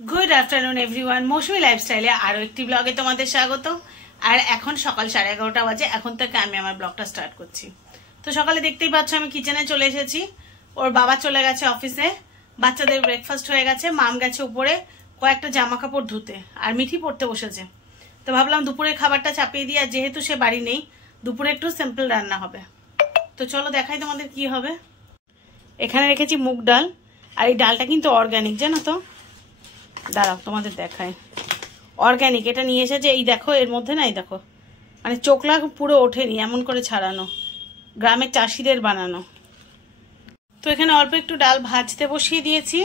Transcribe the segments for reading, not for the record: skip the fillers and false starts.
Good afternoon everyone मौसुमी लाइफस्टाइले आरो एकटी ब्लगे तोमादेर स्वागत। और एखन सकाल 11:30 बाजे। एखन थेके आमि आमार ब्लगटा स्टार्ट करछि। तो सकाले देखतेई पाচ্ছো आमि किचेने चले एसेछि। ओर बाबा चले गेছে अफिसे, बाच्चादेर ब्रेकफास्ट हये गेছে, माम गेছে उपरे कयेकटा जामा कापड़ धुते और मिठी पड़ते बसेছে। तो भाबलाम दुपुरे खाबारटा चापिয়ে दिই, আর যেহেতু সে বাড়ি নেই দুপুরে একটু সিম্পল রান্না হবে। তো চলো দেখাই তোমাদের কি হবে। এখানে রেখেছি মুগ ডাল, আর এই ডালটা কিন্তু অর্গানিক জানো তো। দাঁড়াও তোমাদের দেখাই, অর্গানিক এটা নিয়ে এসেছে। এই দেখো এর মধ্যে নাই দেখো মানে চোখলা পুরো ওঠেনি, এমন করে ছাড়ানো, গ্রামের চাষিদের বানানো। তো এখানে অল্প একটু ডাল ভাজতে বসিয়ে দিয়েছি।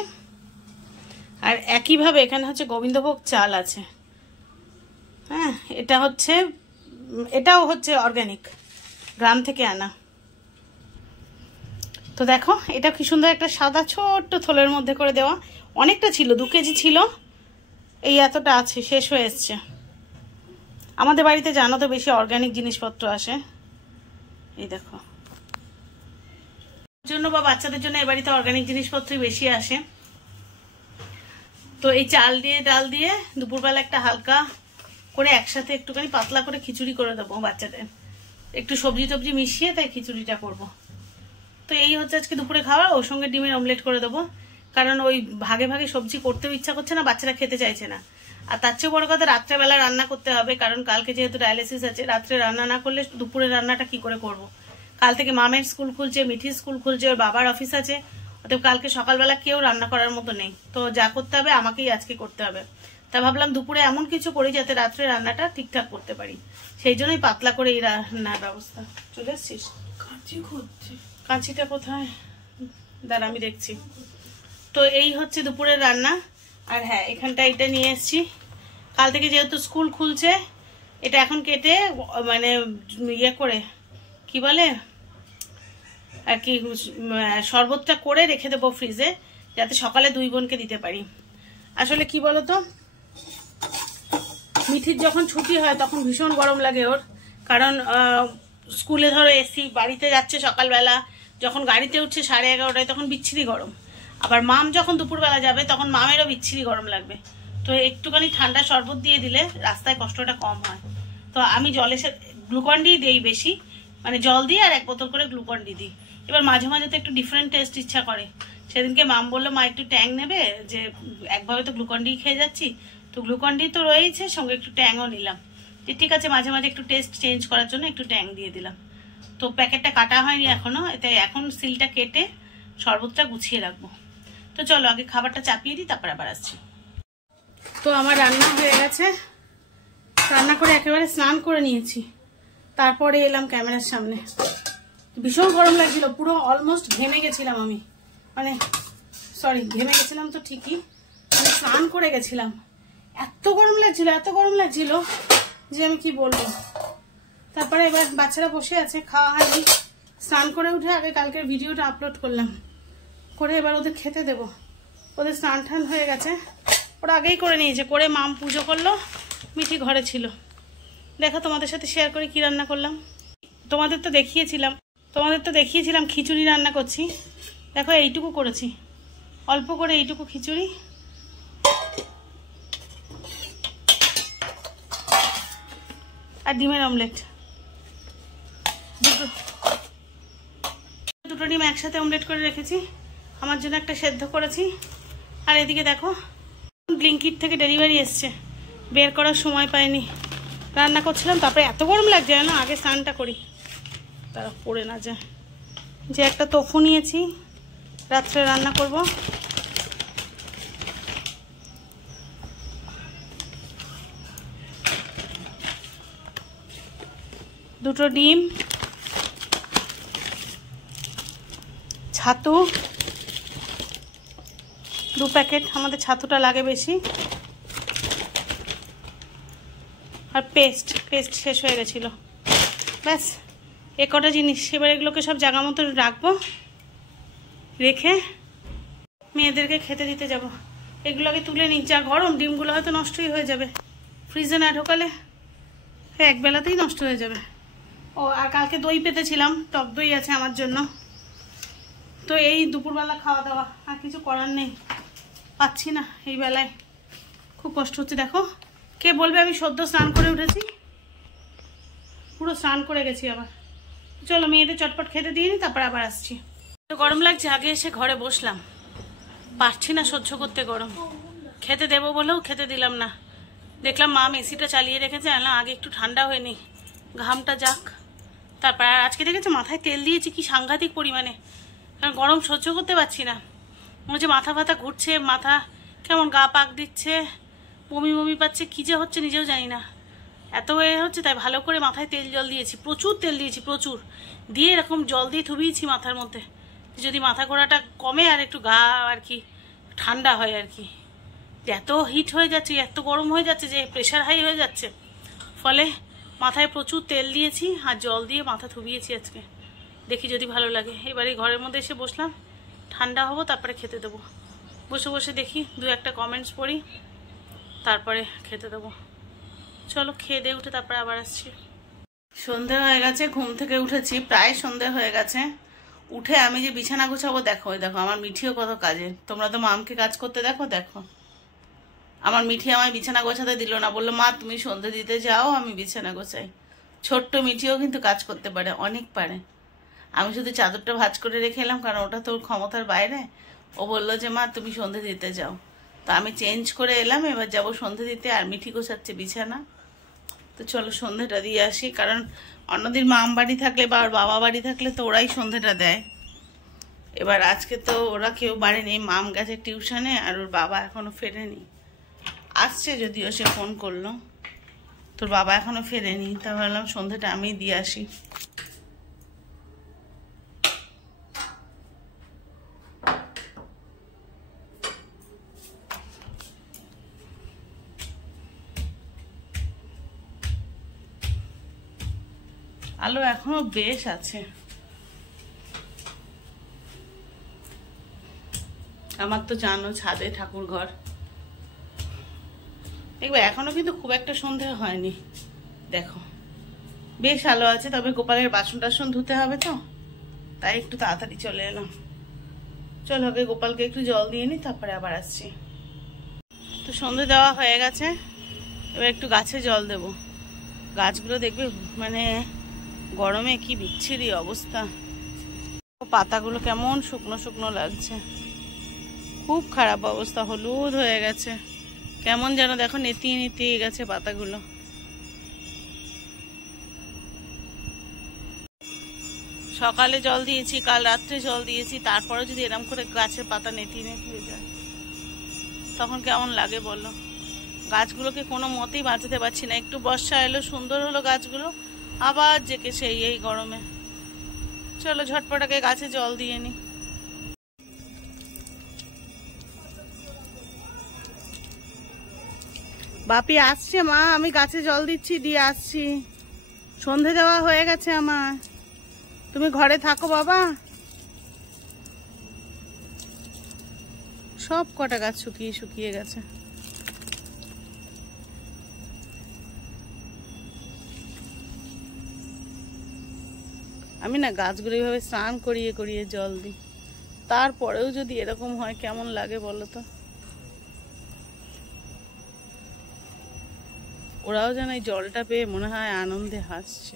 আর একইভাবে এখানে হচ্ছে গোবিন্দভোগ চাল আছে। হ্যাঁ এটাও হচ্ছে অর্গানিক, গ্রাম থেকে আনা। তো দেখো এটা কি সুন্দর একটা সাদা ছোট্ট থলের মধ্যে করে দেওয়া। অনেকটা ছিল, 2 কেজি ছিল, এই এতটা আছে, শেষ হয়ে এসছে। আমাদের বাড়িতে জানো তো বেশি অর্গানিক জিনিসপত্র আসে। এই দেখো জন্য বা বাচ্চাদের জন্য এই বাড়িতে অর্গানিক জিনিসপত্রই বেশি আসে। তো এই চাল দিয়ে ডাল দিয়ে দুপুরবেলা একটা হালকা করে একসাথে একটুখানি পাতলা করে খিচুড়ি করে দেবো বাচ্চাদের, একটু সবজি টবজি মিশিয়ে, তাই খিচুড়িটা করব। তো এই হচ্ছে আজকে দুপুরে খাওয়া। ওর সঙ্গে ডিমের অমলেট করে দেবো, কারণ ওই ভাগে ভাগে সবজি করতেও ইচ্ছা করছে না, বাচ্চারা খেতে চাইছে না। আর তার চেয়ে বড় কথা রাত্রেবেলা রান্না করতে হবে, কারণ কালকে যেহেতু ডায়ালিসিস আছে, রাত্রে রান্না না করলে দুপুরে রান্নাটা কি করে করব। কাল থেকে মামের স্কুল খুলছে, মিঠির স্কুল খুলছে, ওর বাবার অফিস আছে, অতএব কালকে সকালবেলা কেউ রান্না করার মতো নেই। তো যা করতে হবে আমাকেই আজকে করতে হবে। তা ভাবলাম দুপুরে এমন কিছু করি যাতে রাত্রে রান্নাটা ঠিকঠাক করতে পারি, সেই জন্যই পাতলা করে এই রান্নার ব্যবস্থা। চলে এসছিস? কাঁচিটা কোথায়? দাঁড়া আমি দেখছি। তো এই হচ্ছে দুপুরের রান্না। আর হ্যাঁ এখানটা এটা নিয়ে এসেছি, কাল থেকে যেহেতু স্কুল খুলছে, এটা এখন কেটে মানে ইয়ে করে কি বলে আর কি শরবতটা করে রেখে দেবো ফ্রিজে, যাতে সকালে 2 বোনকে দিতে পারি। আসলে কি বলতো, মিঠির যখন ছুটি হয় তখন ভীষণ গরম লাগে ওর, কারণ স্কুলে ধরো এসি, বাড়িতে যাচ্ছে সকালবেলা, যখন গাড়িতে উঠছে 11:30টায় তখন বিচ্ছিরি গরম। আবার মাম যখন দুপুরবেলা যাবে তখন মামেরও বিচ্ছিরি গরম লাগবে। তো একটুখানি ঠান্ডা শরবত দিয়ে দিলে রাস্তায় কষ্টটা কম হয়। তো আমি জলের সাথে গ্লুকন ডি দিই বেশি, মানে জল দিই আর 1 বোতল করে গ্লুকন ডি দিই। এবার মাঝে মাঝে তো একটু ডিফারেন্ট টেস্ট ইচ্ছা করে। সেদিনকে মাম বললো মা একটু ট্যাং নেবে, যে একভাবে তো গ্লুকন ডি খেয়ে যাচ্ছি, তো গ্লুকন ডি তো রয়েছে, সঙ্গে একটু ট্যাংও নিলাম। ঠিক আছে, মাঝে মাঝে একটু টেস্ট চেঞ্জ করার জন্য একটু ট্যাং দিয়ে দিলাম। তো প্যাকেটটা কাটা হয়নি এখনো, তাই এখন সিলটা কেটে শরবতটা গুছিয়ে রাখবো। তো চলো আগে খাবারটা চাপিয়ে দিই, তারপর আবার আসছি। তো আমার রান্না হয়ে গেছে, রান্না করে একেবারে স্নান করে নিয়েছি, তারপরে এলাম ক্যামেরার সামনে। ভীষণ গরম লাগছিল, পুরো অলমোস্ট ঘেমে গেছিলাম আমি, মানে সরি ঘেমে গেছিলাম তো ঠিকই, মানে স্নান করে গেছিলাম। এত গরম লাগছিল যে আমি কি বলবো। তারপরে এবার বাচ্চারা বসে আছে, খাওয়া হয়নি, স্নান করে উঠে আগে কালকের ভিডিওটা আপলোড করলাম, করে এবার ওদের খেতে দেব। ওদের স্নান টান হয়ে গেছে, ওরা আগেই করে নিয়েছে, করে মাম পুজো করলো, মিঠি ঘরে ছিল। দেখো তোমাদের সাথে শেয়ার করে কি রান্না করলাম। তোমাদের তো দেখিয়েছিলাম খিচুড়ি রান্না করছি। দেখো এইটুকু করেছি, অল্প করে এইটুকু খিচুড়ি, আর ডিমের অমলেট। দুটো ডিম একসাথে অমলেট করে রেখেছি, আমার জন্য একটা সেদ্ধ করেছি। আর এদিকে দেখো ব্লিঙ্কিট থেকে ডেলিভারি এসছে, বের করার সময় পাইনি, রান্না করছিলাম। তারপরে এত গরম লাগছে না, আগে স্নানটা করি তারা পড়ে না যায়। যে একটা তোফু নিয়েছি, রাত্রে রান্না করব। দুটো ডিম, ছাতু 2 প্যাকেট, আমাদের ছাতুটা লাগে বেশি, আর পেস্ট শেষ হয়ে গেছিল। ব্যাস এ কটা জিনিস। এবার এগুলোকে সব জায়গা মতো রাখবো, রেখে মেয়েদেরকে খেতে দিতে যাব। এগুলোকে তুলে নিই, যা গরম, ডিমগুলো হয়তো নষ্টই হয়ে যাবে, ফ্রিজে না ঢোকালে একবেলাতেই নষ্ট হয়ে যাবে। ও আর কালকে দই পেতেছিলাম, টক দই আছে আমার জন্য। তো এই দুপুরবেলা খাওয়া দাওয়া, আর কিছু করার নেই, পাচ্ছি না এই বেলায়। খুব কষ্ট হচ্ছে। দেখো, কে বলবে আমি সদ্য স্নান করে উঠেছি, পুরো স্নান করে গেছি আবার। চলো মেয়েদের চটপট খেতে দিয়ে নি, তারপর আবার আসছি। তো গরম লাগছে, আগে এসে ঘরে বসলাম, পারছি না সহ্য করতে গরম। খেতে দেবো বলেও খেতে দিলাম না। দেখলাম মা এসিটা চালিয়ে রেখেছে, না আগে একটু ঠান্ডা হয়নি, ঘামটা যাক। তারপর আজকে দেখেছে মাথায় তেল দিয়েছি কি সাংঘাতিক পরিমাণে, কারণ গরম সহ্য করতে পারছি না। মনে হচ্ছে মাথা ফাথা ঘুরছে, মাথা কেমন গা পাক দিচ্ছে, বমি বমি পাচ্ছে, কী যে হচ্ছে নিজেও জানি না, এত হচ্ছে। তাই ভালো করে মাথায় তেল জল দিয়েছি, প্রচুর তেল দিয়েছি, প্রচুর দিয়ে এরকম জল দিয়ে থুবিয়েছি মাথার মধ্যে, যদি মাথা ঘোরাটা কমে আর একটু গা আর কি ঠান্ডা হয় আর কি। এত হিট হয়ে যাচ্ছে, এত গরম হয়ে যাচ্ছে যে প্রেশার হাই হয়ে যাচ্ছে, ফলে মাথায় প্রচুর তেল দিয়েছি আর জল দিয়ে মাথা থুবিয়েছি আজকে। দেখি যদি ভালো লাগে। এবারে ঘরের মধ্যে এসে বসলাম, ঠান্ডা হবো তারপরে খেতে দেবো। বসে বসে দেখি দু একটা কমেন্টস পড়ি, তারপরে খেতে দেবো। চলো খেয়ে দিয়ে উঠে তারপরে আবার আসছি। সন্ধে হয়ে গেছে, ঘুম থেকে উঠেছি, প্রায় সন্ধে হয়ে গেছে। উঠে আমি যে বিছানা গোছাবো, দেখো ওই দেখো আমার মিঠিও কত কাজে। তোমরা তো মামকে কাজ করতে দেখো, দেখো আমার মিঠি আমায় বিছানা গোছাতে দিল না, বললো মা তুমি সন্ধে দিতে যাও, আমি বিছানা গোছাই। ছোট্ট মিঠিও কিন্তু কাজ করতে পারে, অনেক পারে। আমি শুধু চাদরটা ভাঁজ করে রেখে এলাম, কারণ ওটা তোর ক্ষমতার বাইরে। ও বললো যে মা তুমি সন্ধে দিতে যাও, তো আমি চেঞ্জ করে এলাম, এবার যাবো সন্ধে দিতে। আর মিঠি গোছাচ্ছে বিছানা। তো চলো সন্ধেটা দিয়ে আসি, কারণ অন্যদিন মাম বাড়ি থাকলে বা ওর বাবা বাড়ি থাকলে তো ওরাই সন্ধেটা দেয়। এবার আজকে তো ওরা কেউ বাড়ি নেই, মাম গেছে টিউশনে আর ওর বাবা এখনো ফেরেনি। আসছে যদিও, সে ফোন করলো, তোর বাবা এখনো ফেরেনি। তা ভাবলাম সন্ধেটা আমি দিয়ে আসি। আলো এখনো বেশ আছে। আমার তো জানো ছাদে ঠাকুর ঘর, দেখবে এখনো কিন্তু খুব একটা সন্ধে হয়নি। দেখো বেশ আলো আছে, তবে গোপালের বাসন টাসন ধুতে হবে তো, তাই একটু তাড়াতাড়ি চলে এলাম। চল আগে গোপালকে একটু জল দিয়ে নি, তারপরে আবার আসছি। তো সন্ধে দেওয়া হয়ে গেছে, এবার একটু গাছে জল দেব। গাছগুলো দেখবে মানে গরমে কি বিচ্ছিরি অবস্থা, পাতাগুলো কেমন শুকনো শুকনো লাগছে, খুব খারাপ অবস্থা, হলুদ হয়ে গেছে, কেমন যেন দেখো নেতিয়ে নেতিয়ে গেছে পাতাগুলো। সকালে জল দিয়েছি, কাল রাত্রে জল দিয়েছি, তারপরে যদি এরকম করে গাছের পাতা নেতিয়ে নেতিয়ে যায় তখন কেমন লাগে বলো। গাছগুলোকে কোনো মতেই বাঁচাতে পারছি না। একটু বর্ষা এলো, সুন্দর হলো গাছগুলো, আবার জেকে সেই এই গরমে। চলো ঝটপটাকে গাছে জল দিয়ে নি। বাপি আসছে মা, আমি গাছে জল দিচ্ছি, দিয়ে আসছি। সন্ধে দেওয়া হয়ে গেছে আমার, তুমি ঘরে থাকো বাবা। সব কটা গাছ শুকিয়ে শুকিয়ে গেছে। আমি না গাছগুলো এইভাবে স্নান করিয়ে করিয়ে জল দিই, তারপরেও যদি এরকম হয় কেমন লাগে বলো তো। ওরাও যেন এই জলটা পেয়ে মনে হয় আনন্দে হাসছে।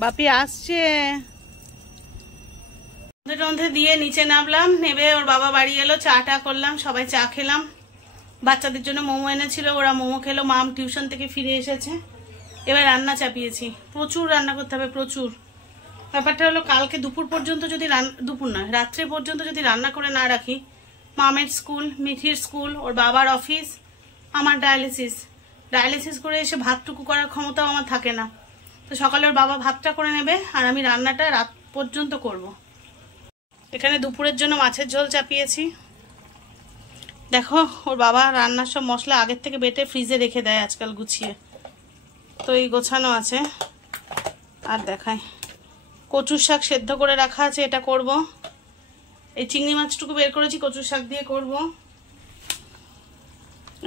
বাপি আসছে। সন্ধে দিয়ে নিচে নামলাম, নেবে ওর বাবা বাড়ি এলো, চাটা করলাম, সবাই চা খেলাম। বাচ্চাদের জন্য মোমো এনেছিল, ওরা মোমো খেলো। মাম টিউশন থেকে ফিরে এসেছে, এবার রান্না চাপিয়েছি। প্রচুর রান্না করতে হবে, প্রচুর। ব্যাপারটা হলো কালকে দুপুর পর্যন্ত যদি দুপুর নয় রাত্রে পর্যন্ত যদি রান্না করে না রাখি, মামের স্কুল, মিঠির স্কুল, ওর বাবার অফিস, আমার ডায়ালিসিস করে এসে ভাতটুকু করার ক্ষমতাও আমার থাকে না। তো সকালে ওর বাবা ভাতটা করে নেবে আর আমি রান্নাটা রাত পর্যন্ত করব। এখানে দুপুরের জন্য মাছের ঝোল চাপিয়েছি। দেখো ওর বাবা রান্নার সব মশলা আগের থেকে বেটে ফ্রিজে রেখে দেয় আজকাল গুছিয়ে, তো এই গোছানো আছে। আর দেখায় কচুর শাক সেদ্ধ করে রাখা আছে, এটা করব। এই চিংড়ি মাছটুকু বের করেছি, কচুর শাক দিয়ে করব।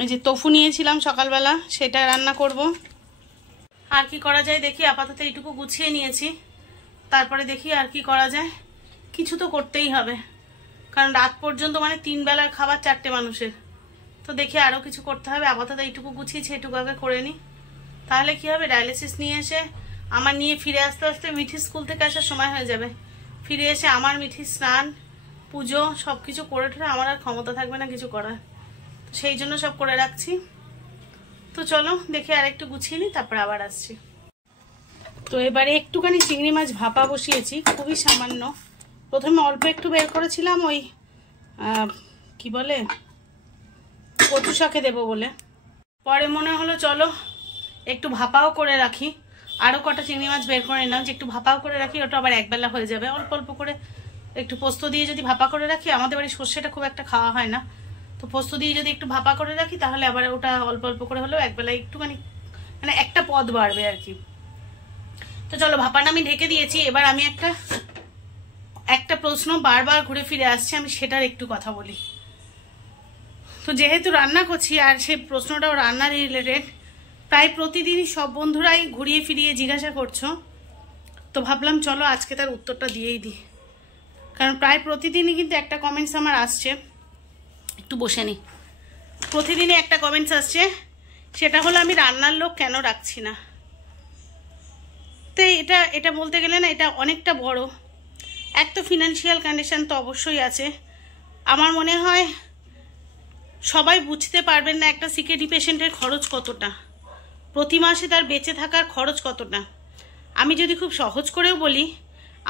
এই যে তোফু নিয়েছিলাম সকালবেলা, সেটা রান্না করব। আর কি করা যায় দেখি, আপাতত এইটুকু গুছিয়ে নিয়েছি, তারপরে দেখি আর কি করা যায়। কিছু তো করতেই হবে, কারণ রাত পর্যন্ত মানে 3 বেলার খাবার 4টে মানুষের। তো দেখি আরও কিছু করতে হবে। আপাতত এইটুকু গুছিয়েছি, এইটুকু আগে করে নিই। তাহলে কি হবে, ডায়ালিসিস নিয়ে এসে আমার নিয়ে ফিরে আসতে আসতে মিঠি স্কুল থেকে আসার সময় হয়ে যাবে। ফিরে এসে আমার মিঠি স্নান পুজো সব কিছু করে ঠরে আমার আর ক্ষমতা থাকবে না কিছু করার। তো সেই জন্য সব করে রাখছি। তো চলো দেখি আর একটু গুছিয়ে নিই, তারপর আবার আসছি। তো এবারে একটুখানি চিংড়ি মাছ ভাপা বসিয়েছি, খুবই সামান্য। প্রথমে অল্প একটু বের করেছিলাম ওই কি বলে কচু শাকে দেবো বলে, পরে মনে হলো চলো একটু ভাপাও করে রাখি। আরও কটা চিংড়ি মাছ বের করে নিলাম যে একটু ভাপাও করে রাখি, ওটা আবার একবেলা হয়ে যাবে। অল্প অল্প করে একটু পোস্ত দিয়ে যদি ভাপা করে রাখি, আমাদের বাড়ি সর্ষেটা খুব একটা খাওয়া হয় না, তো পোস্ত দিয়ে যদি একটু ভাপা করে রাখি তাহলে আবার ওটা অল্প অল্প করে হলেও একবেলা একটুখানি মানে একটা পদ বাড়বে আর কি। তো চলো ভাপাটা আমি ঢেকে দিয়েছি। এবার আমি একটা প্রশ্ন বারবার ঘুরে ফিরে আসছে, আমি সেটার একটু কথা বলি। তো যেহেতু রান্না করছি আর সেই প্রশ্নটাও রান্নার রিলেটেড, প্রায় প্রতিদিনই সব বন্ধুরাই ঘুরিয়ে ফিরিয়ে জিজ্ঞাসা করছো, তো ভাবলাম চলো আজকে তার উত্তরটা দিয়েই দিই। কারণ প্রায় প্রতিদিনই কিন্তু একটা কমেন্টস আমার আসছে, একটু বসে নি, প্রতিদিনই একটা কমেন্টস আসছে, সেটা হলো আমি রান্নার লোক কেন রাখছি না। তো এটা বলতে গেলে না এটা অনেকটা বড়। এক তো ফিনান্সিয়াল কন্ডিশন তো অবশ্যই আছে। আমার মনে হয় সবাই বুঝতে পারবেন না একটা সিকেডি পেশেন্টের খরচ কতটা, প্রতি মাসে তার বেঁচে থাকার খরচ কতটা। আমি যদি খুব সহজ করেও বলি,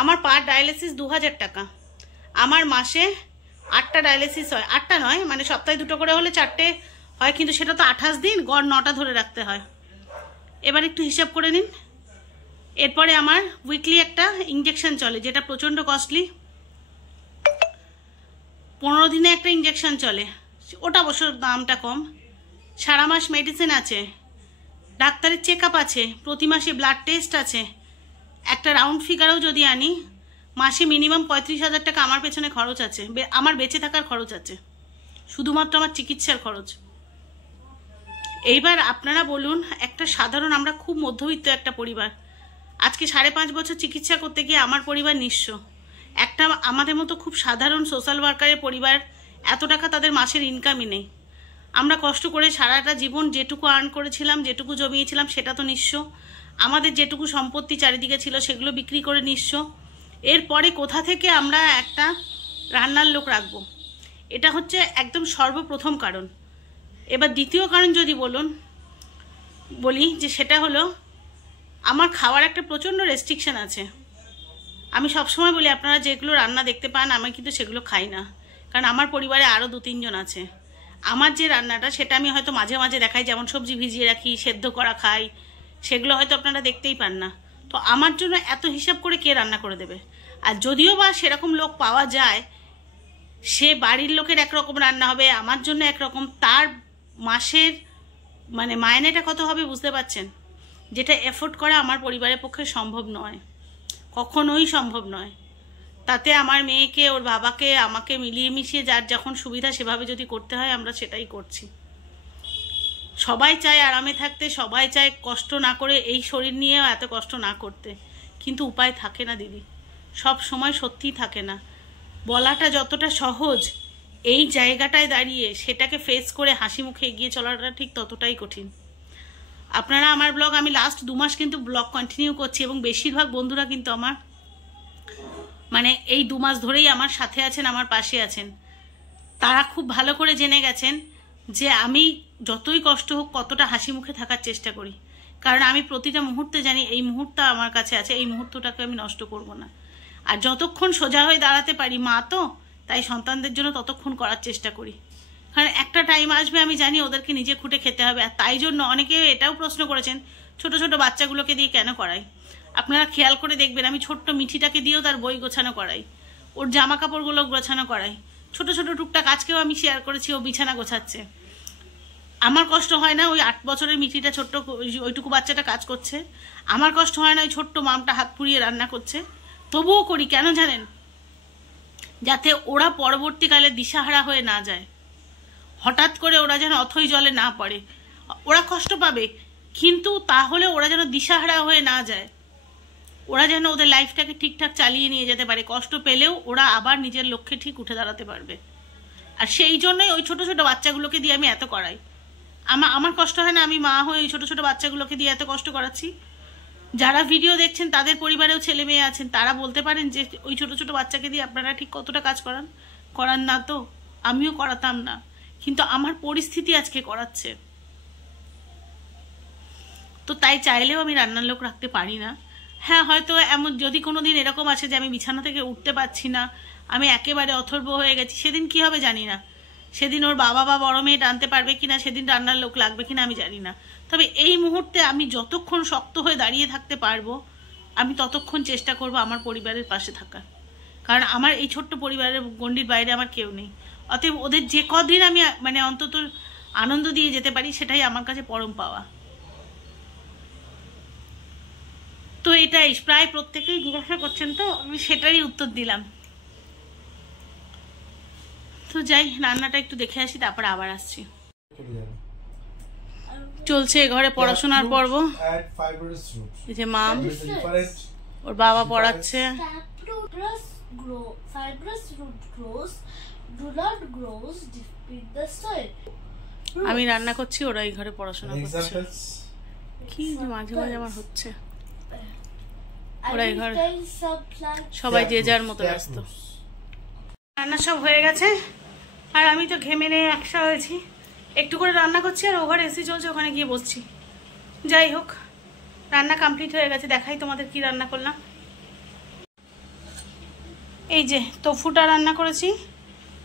আমার পার ডায়ালিসিস 2000 টাকা। আমার মাসে 8টা ডায়ালিসিস হয়, 8টা নয় মানে সপ্তাহে 2টো করে হলে 4টে হয়, কিন্তু সেটা তো 28 দিন, গড় 9টা ধরে রাখতে হয়। এবার একটু হিসাব করে নিন। এরপরে আমার উইকলি একটা ইঞ্জেকশন চলে, যেটা প্রচণ্ড কস্টলি। 15 দিনে একটা ইঞ্জেকশন চলে, ওটা অবশ্য দামটা কম। সারা মাস মেডিসিন আছে, ডাক্তারের চেক আপ আছে, প্রতি মাসে ব্লাড টেস্ট আছে। একটা রাউন্ড ফিগারেও যদি আনি, মাসে মিনিমাম 35,000 টাকা আমার পেছনে খরচ আছে, আমার বেঁচে থাকার খরচ আছে, শুধুমাত্র আমার চিকিৎসার খরচ। এইবার আপনারা বলুন, একটা সাধারণ, আমরা খুব মধ্যবিত্ত একটা পরিবার, আজকে 5.5 বছর চিকিৎসা করতে গিয়ে আমার পরিবার নিঃস্ব। একটা আমাদের মতো খুব সাধারণ সোশ্যাল ওয়ার্কারের পরিবার, এত টাকা তাদের মাসের ইনকামই নেই। আমরা কষ্ট করে সারাটা জীবন যেটুকু আর্ন করেছিলাম, যেটুকু জমিয়েছিলাম, সেটা তো নিঃস্ব। আমাদের যেটুকু সম্পত্তি চারিদিকে ছিল সেগুলো বিক্রি করে নিঃস্ব। এরপরে কোথা থেকে আমরা একটা রান্নার লোক রাখবো? এটা হচ্ছে একদম সর্বপ্রথম কারণ। এবার দ্বিতীয় কারণ যদি বলি যে সেটা হলো আমার খাওয়ার একটা প্রচণ্ড রেস্ট্রিকশন আছে। আমি সবসময় বলি আপনারা যেগুলো রান্না দেখতে পান আমি কিন্তু সেগুলো খাই না, কারণ আমার পরিবারে আরও 2-3 জন আছে। আমার যে রান্নাটা সেটা আমি হয়তো মাঝে মাঝে দেখাই, যেমন সবজি ভিজিয়ে রাখি, সেদ্ধ করা খাই, সেগুলো হয়তো আপনারা দেখতেই পান না। তো আমার জন্য এত হিসাব করে কে রান্না করে দেবে? আর যদিও বা সেরকম লোক পাওয়া যায়, সে বাড়ির লোকের একরকম রান্না হবে, আমার জন্য একরকম, তার মাসের মানে মাইনেটা কত হবে বুঝতে পারছেন? যেটা এফোর্ড করা আমার পরিবারের পক্ষে সম্ভব নয়, কখনোই সম্ভব নয়। তাতে আমার মেয়েকে, ওর বাবাকে, আমাকে মিলিয়ে মিশিয়ে যার যখন সুবিধা সেভাবে যদি করতে হয়, আমরা সেটাই করছি। সবাই চায় আরামে থাকতে, সবাই চায় কষ্ট না করে, এই শরীর নিয়েও এত কষ্ট না করতে, কিন্তু উপায় থাকে না দিদি, সব সময় সত্যিই থাকে না। বলাটা যতটা সহজ, এই জায়গাটায় দাঁড়িয়ে সেটাকে ফেস করে হাসি মুখে এগিয়ে চলাটা ঠিক ততটাই কঠিন। আপনারা আমার ব্লগ, আমি লাস্ট 2 মাস কিন্তু ব্লগ কন্টিনিউ করছি, এবং বেশিরভাগ বন্ধুরা কিন্তু আমার মানে এই 2 মাস ধরেই আমার সাথে আছেন, আমার পাশে আছেন। তারা খুব ভালো করে জেনে গেছেন যে আমি যতই কষ্ট হোক কতটা হাসি মুখে থাকার চেষ্টা করি, কারণ আমি প্রতিটা মুহূর্তে জানি এই মুহূর্তটা আমার কাছে আছে, এই মুহূর্তটাকে আমি নষ্ট করব না। আর যতক্ষণ সোজা হয়ে দাঁড়াতে পারি, মা তো, তাই সন্তানদের জন্য ততক্ষণ করার চেষ্টা করি। কারণ একটা টাইম আসবে, আমি জানি ওদেরকে নিজে খুঁটে খেতে হবে। আর তাই জন্য অনেকে এটাও প্রশ্ন করেছেন ছোট ছোট বাচ্চাগুলোকে দিয়ে কেন করাই। আপনারা খেয়াল করে দেখবেন, আমি ছোট্ট মিঠিটাকে দিয়েও তার বই গোছানো করাই, ওর জামা কাপড়গুলো গোছানো করাই, ছোট ছোট টুকটাক আজকেও আমি শেয়ার করেছি ও বিছানা গোছাচ্ছে। আমার কষ্ট হয় না ওই 8 বছরের মিঠিটা, ছোট্ট ওইটুকু বাচ্চাটা কাজ করছে। আমার কষ্ট হয় না ওই ছোট্ট মামটা হাত পুড়িয়ে রান্না করছে। তবুও করি, কেন জানেন? যাতে ওরা পরবর্তীকালে দিশাহারা হয়ে না যায়, হঠাৎ করে ওরা যেন অথই জলে না পড়ে। ওরা কষ্ট পাবে, কিন্তু তাহলে ওরা যেন দিশাহারা হয়ে না যায়। ওরা যেন ওদের লাইফটাকে ঠিকঠাক চালিয়ে নিয়ে যেতে পারে, কষ্ট পেলেও ওরা আবার নিজের লক্ষ্যে ঠিক উঠে দাঁড়াতে পারবে। আর সেই জন্যই ওই ছোট ছোট বাচ্চাগুলোকে দিয়ে আমি এত করাই। আমার কষ্ট হয় না আমি মা হয়ে ওই ছোট ছোট বাচ্চাগুলোকে দিয়ে এত কষ্ট করাচ্ছি? যারা ভিডিও দেখছেন তাদের পরিবারেও ছেলে মেয়ে আছেন, তারা বলতে পারেন যে ওই ছোট ছোট বাচ্চাকে দিয়ে আপনারা ঠিক কতটা কাজ করান না? তো আমিও করাতাম না, কিন্তু আমার পরিস্থিতি আজকে করাচ্ছে। তো তাই চাইলেও আমি রান্নার লোক রাখতে পারি না। হ্যাঁ, হয়তো এমন যদি কোনোদিন এরকম আছে যে আমি বিছানা থেকে উঠতে পারছি না, আমি একেবারে অথর্ব হয়ে গেছি, সেদিন কি হবে জানি না। সেদিন ওর বাবা বা বড় মেয়ে টানতে পারবে কিনা, সেদিন রান্নার লোক লাগবে কিনা আমি জানি না। তবে এই মুহূর্তে আমি যতক্ষণ শক্ত হয়ে দাঁড়িয়ে থাকতে পারবো, আমি ততক্ষণ চেষ্টা করব আমার পরিবারের পাশে থাকার। কারণ আমার এই ছোট্ট পরিবারের গণ্ডির বাইরে আমার কেউ নেই। অতএব ওদের যে কদিন আমি মানে অন্তত আনন্দ দিয়ে যেতে পারি, সেটাই আমার কাছে পরম পাওয়া। তো এটাই প্রায় প্রত্যেকেই জিজ্ঞাসা করছেন, তো আমি সেটারই উত্তর দিলাম। তো যাই, রান্নাটা একটু দেখে আসি, তারপর আবার আসছি। চলছে ঘরে পড়াশোনার পর্ব। এই যে মাম, ওর বাবা পড়াচ্ছে। আমি রান্না করছি, ওরা এই ঘরে পড়াশোনা করছে। কি মাঝে মাঝে আমার হচ্ছে, ওরা এই ঘরে সবাই যে যার মতো ব্যস্ত। রান্না সব হয়ে গেছে, আর আমি তো ঘেমে নিয়ে একসা হয়েছি। একটু করে রান্না করছি, আর ওভার এসি চলছে, ওখানে গিয়ে বসছি। যাই হোক, রান্না কমপ্লিট হয়ে গেছে। দেখাই তোমাদের কি রান্না করলাম। এই যে তোফুটা রান্না করেছি।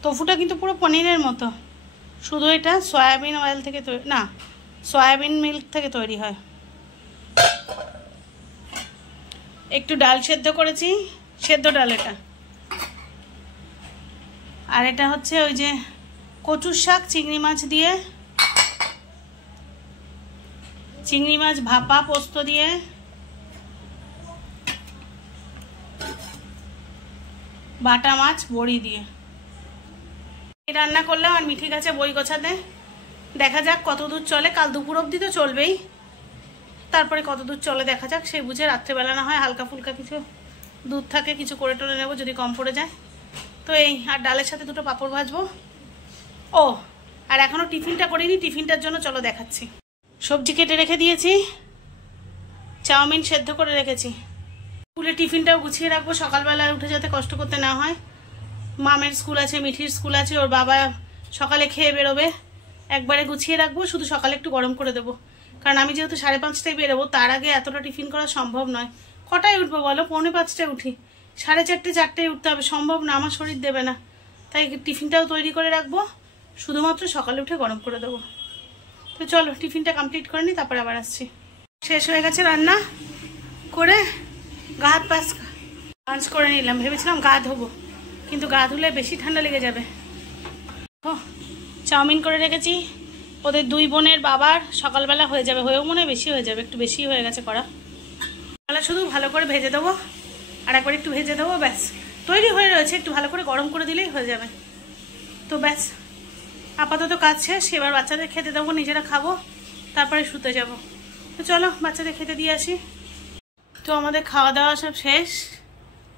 তোফুটা কিন্তু পুরো পনিরের মতো, শুধু এটা সয়াবিন অয়েল থেকে না, সয়াবিন মিল্ক থেকে তৈরি হয়। একটু ডাল সেদ্ধ করেছি, সেদ্ধ ডাল এটা। আর এটা হচ্ছে ওই যে কচুর শাক চিংড়ি মাছ দিয়ে, চিংড়ি মাছ ভাপা পোস্ত দিয়ে, বাটা মাছ বড়ি দিয়ে রান্না করলাম। আর মিঠি গাছে বই গোছাতে, দেখা যাক কত দূর চলে। কাল দুপুর অবধি তো চলবেই, তারপরে কত দূর চলে দেখা যাক। সেই বুঝে রাত্রেবেলা না হয় হালকা ফুলকা কিছু দুধ থাকে কিছু করে টোলে নেবো যদি কম পড়ে যায়। তো এই, আর ডালের সাথে দুটো পাঁপড় ভাজবো। ও, আর এখনো টিফিনটা করিনি, টিফিনটার জন্য চলো দেখাচ্ছি। সবজি কেটে রেখে দিয়েছি, চাউমিন সেদ্ধ করে রেখেছি। স্কুলে টিফিনটাও গুছিয়ে রাখবো, সকালবেলায় উঠে যাতে কষ্ট করতে না হয়। মামের স্কুল আছে, মিঠির স্কুল আছে, ওর বাবা সকালে খেয়ে বেরোবে, একবারে গুছিয়ে রাখবো। শুধু সকালে একটু গরম করে দেবো, কারণ আমি যেহেতু 5:30টায় বেরোবো, তার আগে এতটা টিফিন করা সম্ভব নয়। কটায় উঠবো বলো? 4:45টায় উঠি, 4:30টায় উঠতে হবে, সম্ভব না, আমার শরীর দেবে না। তাই টিফিনটাও তৈরি করে রাখবো, শুধুমাত্র সকালে উঠে গরম করে দেবো। তো চলো টিফিনটা কমপ্লিট করে নিই, তারপর আবার আসছি। শেষ হয়ে গেছে রান্না করে, গা হাত পাঞ্চ করে নিলাম। ভেবেছিলাম গা ধোবো, কিন্তু গা ধুলে বেশি ঠান্ডা লেগে যাবে। ও, চাউমিন করে রেখেছি, ওদের দুই বোনের বাবার সকালবেলা হয়ে যাবে, হয়েও মনে হয় বেশি হয়ে যাবে, একটু বেশি হয়ে গেছে করা। তাহলে শুধু ভালো করে ভেজে দেবো, আর একবার একটু ভেজে দেবো, ব্যাস তৈরি হয়ে রয়েছে। একটু ভালো করে গরম করে দিলেই হয়ে যাবে। তো ব্যাস, আপাতত কাজ শেষ। এবার বাচ্চাদের খেতে দেবো, নিজেরা খাবো, তারপরে শুতে যাব। তো চলো বাচ্চাদের খেতে দিয়ে আসি। তো আমাদের খাওয়া দাওয়া সব শেষ,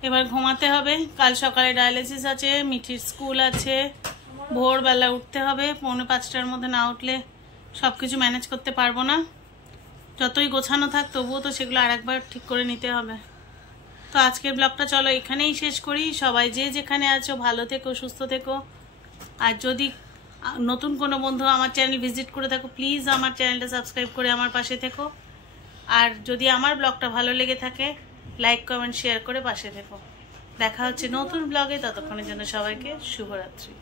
এবার ঘুমাতে হবে। কাল সকালে ডায়ালিসিস আছে, মিঠির স্কুল আছে, ভোরবেলা উঠতে হবে। 4:45টার মধ্যে না উঠলে সব কিছু ম্যানেজ করতে পারবো না। যতই গোছানো থাক তবুও তো সেগুলো আর একবার ঠিক করে নিতে হবে। তো আজকের ব্লগটা চলো এখানেই শেষ করি। সবাই যে যেখানে আছো ভালো থেকো, সুস্থ থেকো। আর যদি নতুন কোনো বন্ধু আমার চ্যানেল ভিজিট করে থাকো, প্লিজ আমার চ্যানেলটা সাবস্ক্রাইব করে আমার পাশে থেকো। আর যদি আমার ব্লগটা ভালো লেগে থাকে, লাইক কমেন্ট শেয়ার করে পাশে থেকো। দেখা হচ্ছে নতুন ব্লগে, ততক্ষণের জন্য সবাইকে শুভরাত্রি।